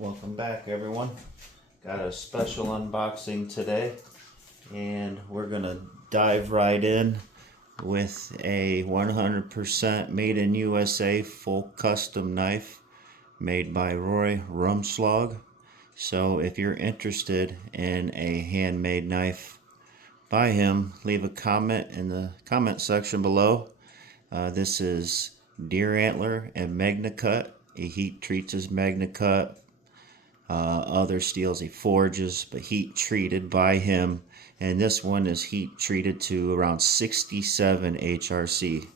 Welcome back, everyone. Got a special unboxing today, and we're gonna dive right in with a 100% made in USA full custom knife made by Roy Rumslag. So if you're interested in a handmade knife by him, leave a comment in the comment section below. This is deer antler and magna cut. He heat treats his magna cut. Other steels he forges, but heat treated by him. And this one is heat treated to around 67 HRC.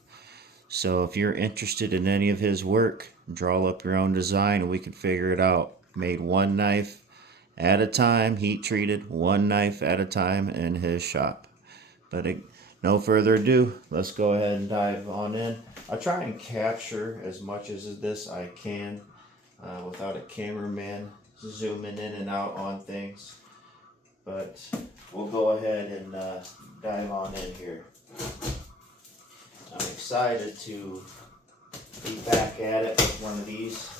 So if you're interested in any of his work, draw up your own design and we can figure it out. Made one knife at a time, heat treated, one knife at a time in his shop. But no further ado, let's go ahead and dive on in. I'll try and capture as much as this I can without a cameraman zooming in and out on things, but we'll go ahead and dive on in here. I'm excited to be back at it with one of these.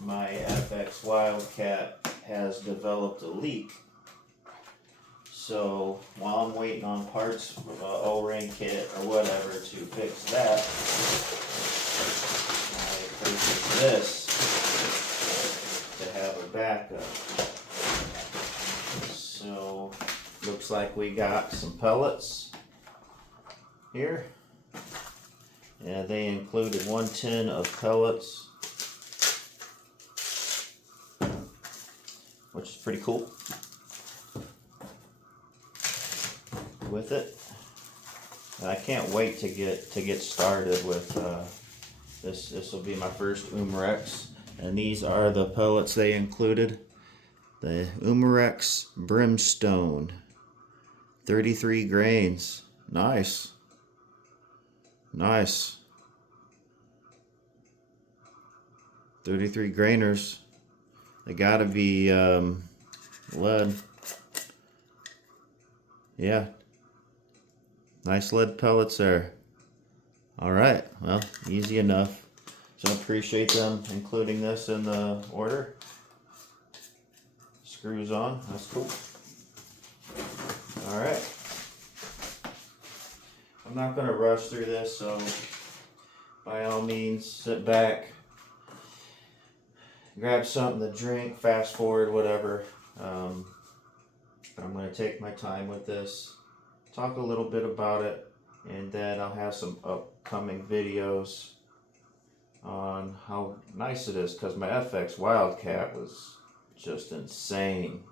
My FX Wildcat has developed a leak, so while I'm waiting on parts for the O-ring kit or whatever to fix that, I purchased this to have a backup. So looks like we got some pellets here. Yeah, they included 1 tin of pellets, which is pretty cool. With it, and I can't wait to get started with this. This will be my first UMAREX. And these are the pellets they included. The UMAREX Brimstone. 33 grains. Nice. Nice. 33 grainers. They gotta be lead. Yeah. Nice lead pellets there. Alright, well, easy enough. So I appreciate them including this in the order. Screws on, that's cool. Alright. I'm not going to rush through this, so by all means sit back, grab something to drink, fast forward, whatever. I'm going to take my time with this, talk a little bit about it, and then I'll have some upcoming videos on how nice it is, because my FX Wildcat was just insane.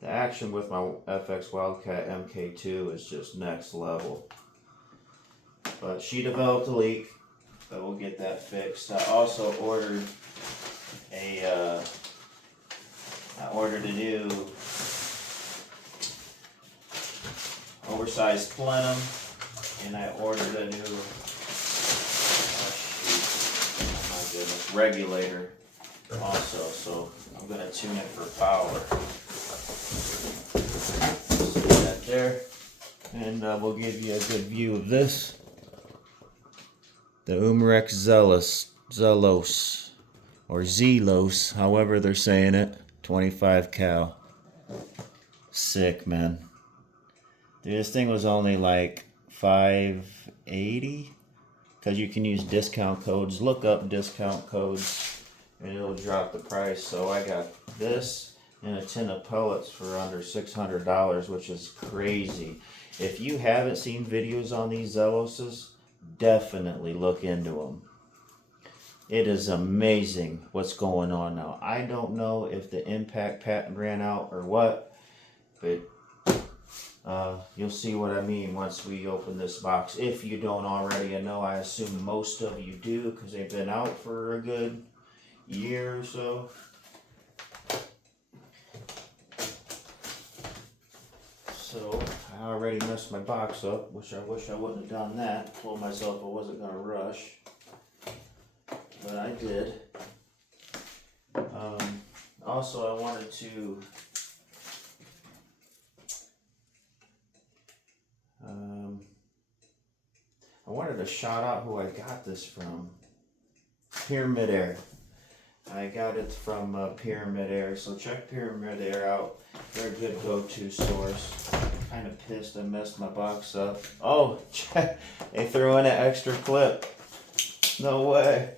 The action with my FX Wildcat MK2 is just next level. But she developed a leak, but we'll get that fixed. I also ordered a new oversized plenum, and I ordered a new regulator also, so I'm going to tune it for power. So put that there, and we'll give you a good view of this. The UMAREX Zelos, or Zelos, however they're saying it, 25 cal. Sick, man. Dude, this thing was only like $580. Because you can use discount codes. Look up discount codes and it'll drop the price. So I got this and a tin of pellets for under $600, which is crazy. If you haven't seen videos on these Zeloses, definitely look into them. It is amazing what's going on now. I don't know if the impact patent ran out or what, but you'll see what I mean once we open this box. If you don't already know, I assume most of you do, because they've been out for a good year or so. So I already messed my box up, which I wish I wouldn't have done that. Told myself I wasn't going to rush, but I did. Also, I wanted to shout out who I got this from. Here midair. I got it from Pyramid Air, so check Pyramid Air out. They're a good go-to source. Kind of pissed I messed my box up. Oh, check. They threw in an extra clip. No way.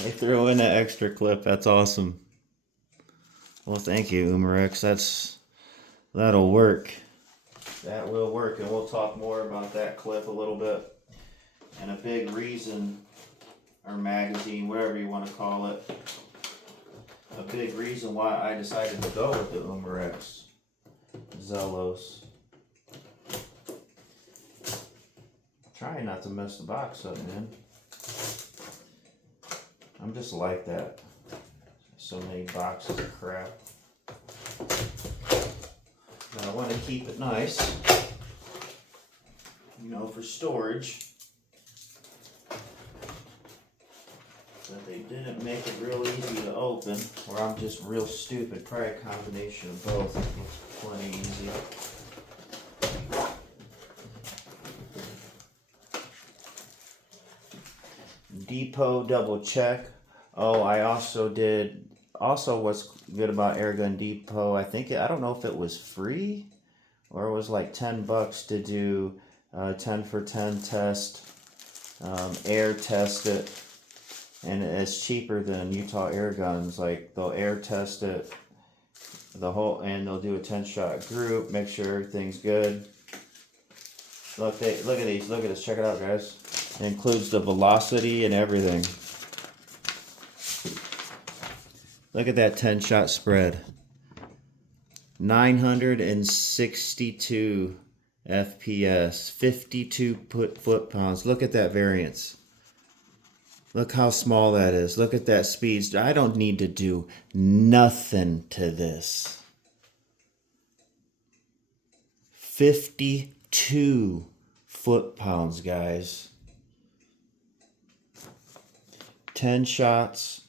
They threw in an extra clip. That's awesome. Well, thank you, UMAREX. That'll work. That will work, and we'll talk more about that clip a little bit. And a big reason, or magazine, whatever you want to call it, a big reason why I decided to go with the UMAREX ZELOS. Trying not to mess the box up, man. I'm just like that. So many boxes of crap. But I want to keep it nice, you know, for storage. But they didn't make it real easy to open, or I'm just real stupid. Probably a combination of both. It's plenty easy. Depot double check. Oh, I also did. Also, what's good about Airgun Depot? I don't know if it was free or it was like $10 to do 10 for 10 test, air test it, and it's cheaper than Utah Air Guns. Like they'll air test it, and they'll do a 10-shot group, make sure everything's good. Look at these. Look at this. Check it out, guys. It includes the velocity and everything. Look at that 10-shot spread. 962 FPS, 52 foot-pounds. Look at that variance. Look how small that is. Look at that speed. I don't need to do nothing to this. 52 foot-pounds, guys. 10 shots.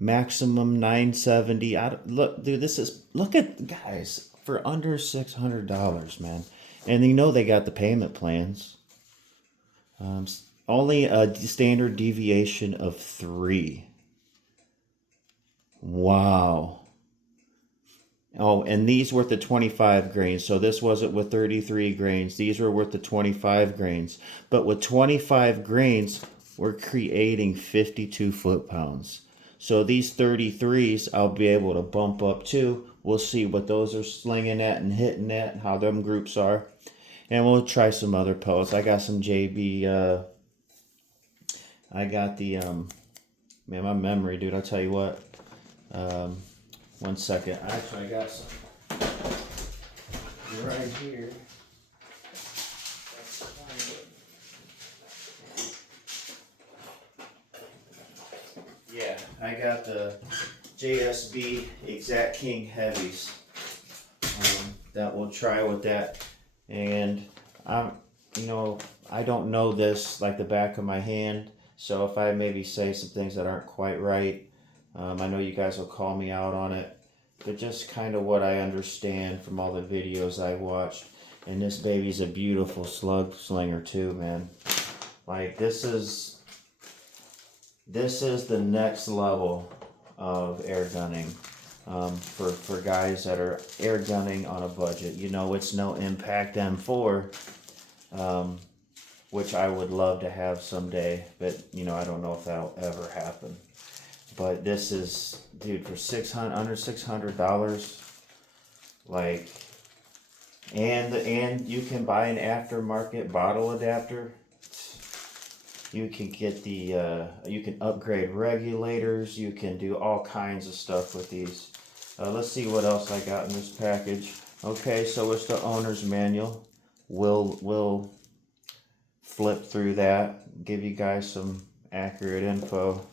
Maximum 970. Look, dude, look at, guys, for under $600, man. And you know they got the payment plans. Only a standard deviation of 3. Wow. Oh, and these worth the 25 grains. So this wasn't with 33 grains. These were worth the 25 grains. But with 25 grains, we're creating 52 foot-pounds. So these 33s, I'll be able to bump up too. We'll see what those are slinging at and hitting at, and how them groups are. And we'll try some other pellets. I got some JB, I got the, man, my memory, dude, I'll tell you what. 1 second. Actually, I got some right here. Yeah, I got the JSB Exact King Heavies. That we'll try with that. And you know, I don't know this like the back of my hand, so if I maybe say some things that aren't quite right, I know you guys will call me out on it, but just kind of what I understand from all the videos I watched. And this baby's a beautiful slug slinger too, man. Like this is the next level of air gunning. For guys that are air gunning on a budget. You know, it's no Impact M4, which I would love to have someday, but you know, I don't know if that'll ever happen. But this is, dude, for under $600, like, and you can buy an aftermarket bottle adapter. You can get the, you can upgrade regulators. You can do all kinds of stuff with these. Let's see what else I got in this package. Okay, so it's the owner's manual. We'll flip through that, give you guys some accurate info.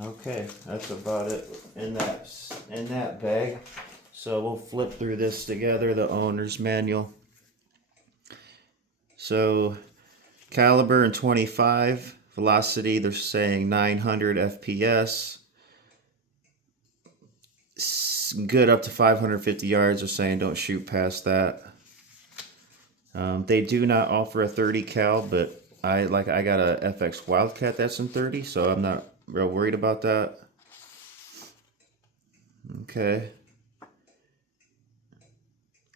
Okay, that's about it in that bag. So we'll flip through this together, the owner's manual. So caliber and 25, velocity they're saying 900 FPS. Good up to 550 yards, they're saying don't shoot past that. They do not offer a 30 cal, but I got a FX Wildcat that's in 30, so I'm not real worried about that. Okay.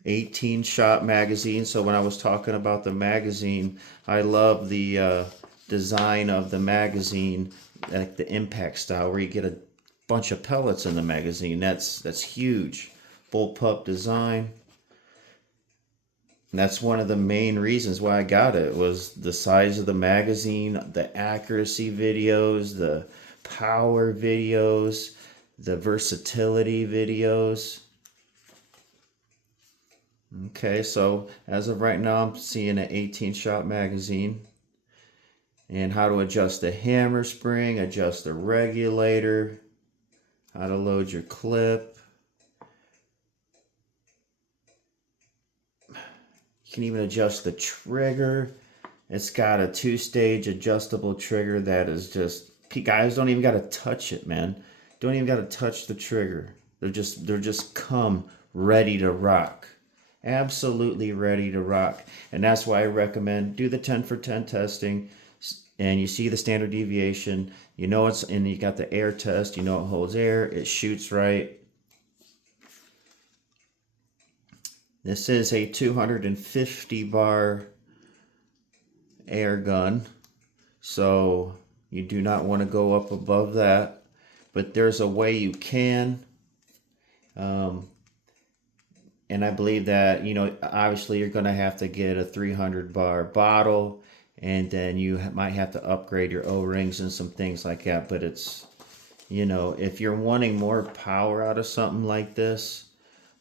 18 shot magazine. So when I was talking about the magazine, I love the design of the magazine, like the impact style, where you get a bunch of pellets in the magazine. That's huge. Bullpup design. And that's one of the main reasons why I got it, was the size of the magazine, the accuracy videos, the power videos, the versatility videos. Okay, so as of right now, I'm seeing an 18-shot magazine. And how to adjust the hammer spring, adjust the regulator, how to load your clip. You can even adjust the trigger. It's got a 2-stage adjustable trigger that is just, guys don't even got to touch it, man. Don't even got to touch the trigger. They're just come ready to rock. Absolutely ready to rock. And that's why I recommend do the 10 for 10 testing, and you see the standard deviation, you know it's, and you got the air test, you know it holds air, it shoots right. This is a 250 bar air gun, so you do not want to go up above that, but there's a way you can. And I believe that, you know, obviously you're going to have to get a 300 bar bottle, and then you might have to upgrade your O-rings and some things like that. But it's, you know, if you're wanting more power out of something like this,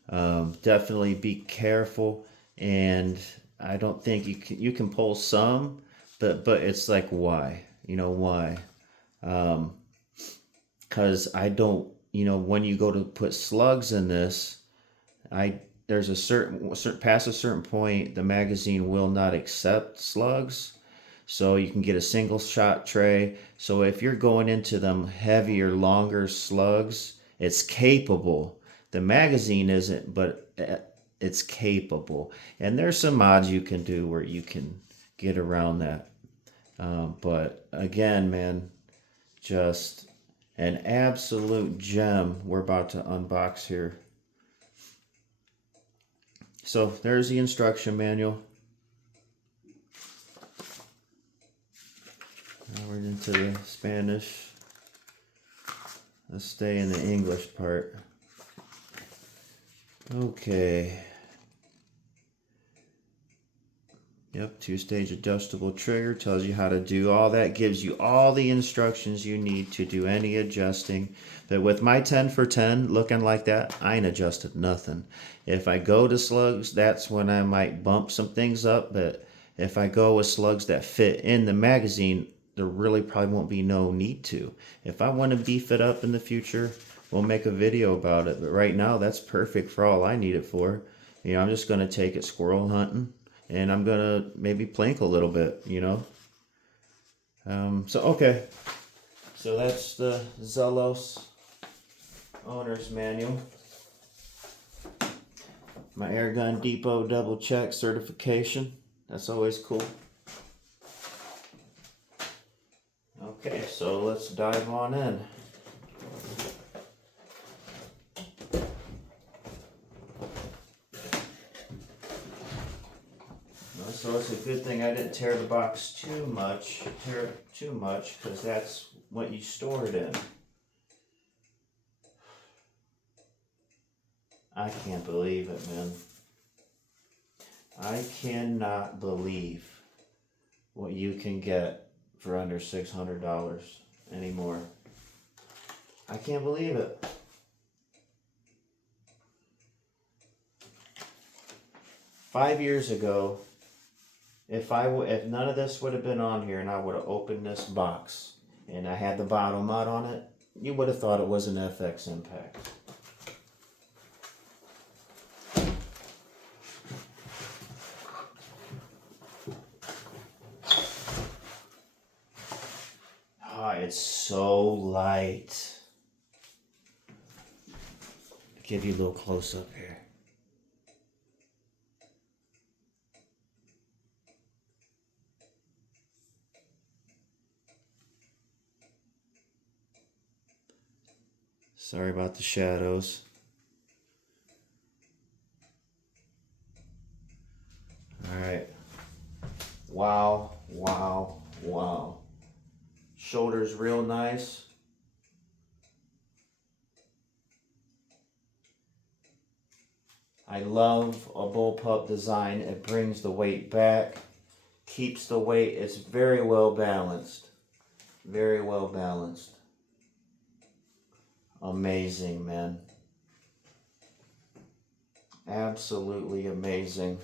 definitely be careful. And I don't think you can pull some, but it's like, why? You know, why? Because I don't, you know, when you go to put slugs in this, there's a certain past a certain point, the magazine will not accept slugs. So you can get a single shot tray. So if you're going into them heavier, longer slugs, it's capable. The magazine isn't, but it's capable. And there's some mods you can do where you can get around that. But again, man, just an absolute gem we're about to unbox here. So there's the instruction manual. Now we're into the Spanish. Let's stay in the English part. Okay. Yep, 2-stage adjustable trigger, tells you how to do all that, gives you all the instructions you need to do any adjusting. But with my 10 for 10 looking like that, I ain't adjusted nothing. If I go to slugs, that's when I might bump some things up, but if I go with slugs that fit in the magazine, there really probably won't be no need to. If I want to beef it up in the future, we'll make a video about it. But right now, that's perfect for all I need it for. You know, I'm just going to take it squirrel hunting, and I'm going to maybe plank a little bit, you know. Okay. So that's the Zelos owner's manual. My Airgun Depot double check certification. That's always cool. Okay, so let's dive on in. So it's a good thing I didn't tear the box too much, because that's what you store it in. I can't believe it, man. I cannot believe what you can get for under $600 anymore. I can't believe it. Five years ago, if none of this would have been on here and I would have opened this box and I had the bottle mod on it, you would have thought it was an FX Impact. Ah, it's so light. I'll give you a little close up here. Sorry about the shadows. Alright. Wow, wow, wow. Shoulders real nice. I love a bullpup design. It brings the weight back, keeps the weight. It's very well balanced. Very well balanced. Amazing, man. Absolutely amazing.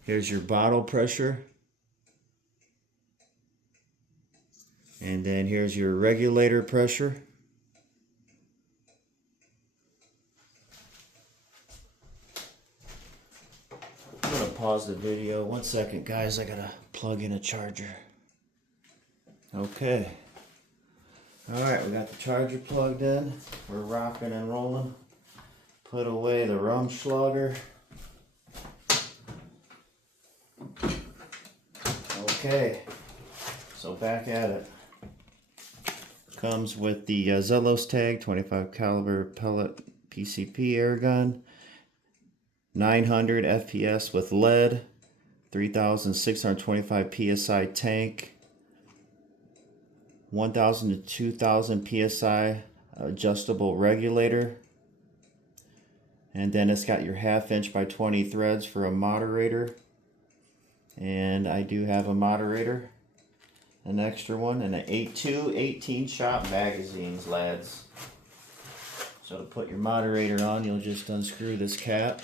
Here's your bottle pressure. And then here's your regulator pressure. I'm gonna pause the video. 1 second, guys. I gotta plug in a charger. Okay. Alright, we got the charger plugged in. We're rocking and rolling. Put away the Rumschlager. Okay, so back at it. Comes with the Zelos tag, 25 caliber pellet PCP air gun, 900 FPS with lead, 3,625 PSI tank, 1,000 to 2,000 PSI adjustable regulator, and then it's got your 1/2 inch by 20 threads for a moderator. And I do have a moderator, an extra one, and an 18-shot magazines, lads. So to put your moderator on, you'll just unscrew this cap.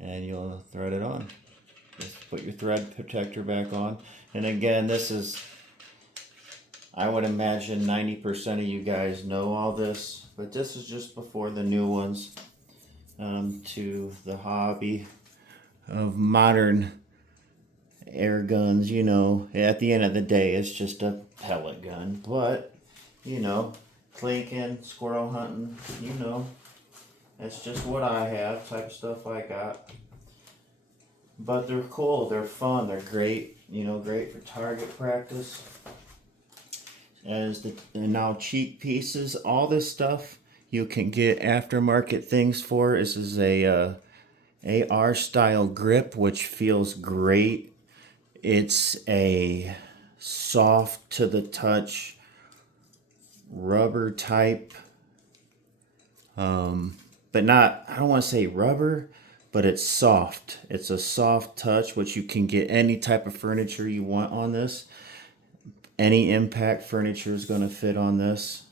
And you'll thread it on. Just put your thread protector back on. And again, this is, I would imagine 90% of you guys know all this, but this is just before the new ones to the hobby of modern air guns. You know, at the end of the day, it's just a pellet gun, but you know, clinking, squirrel hunting, you know, that's just what I have, type of stuff I got. But they're cool, they're fun, they're great, you know, great for target practice. As the now cheek pieces, all this stuff you can get aftermarket things for. This is a AR style grip, which feels great. It's a soft to the touch rubber type, but not, I don't want to say rubber, but it's soft. It's a soft touch, which you can get any type of furniture you want on this. Any impact furniture is going to fit on this.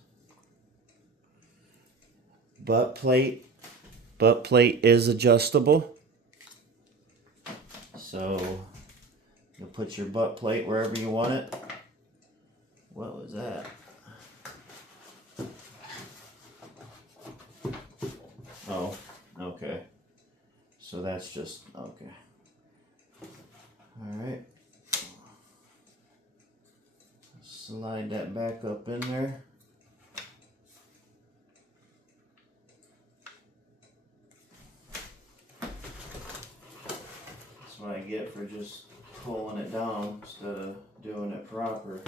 Butt plate is adjustable. So you'll put your butt plate wherever you want it. What was that? Oh, okay. So that's just, okay. All right. Slide that back up in there. That's what I get for just pulling it down instead of doing it proper.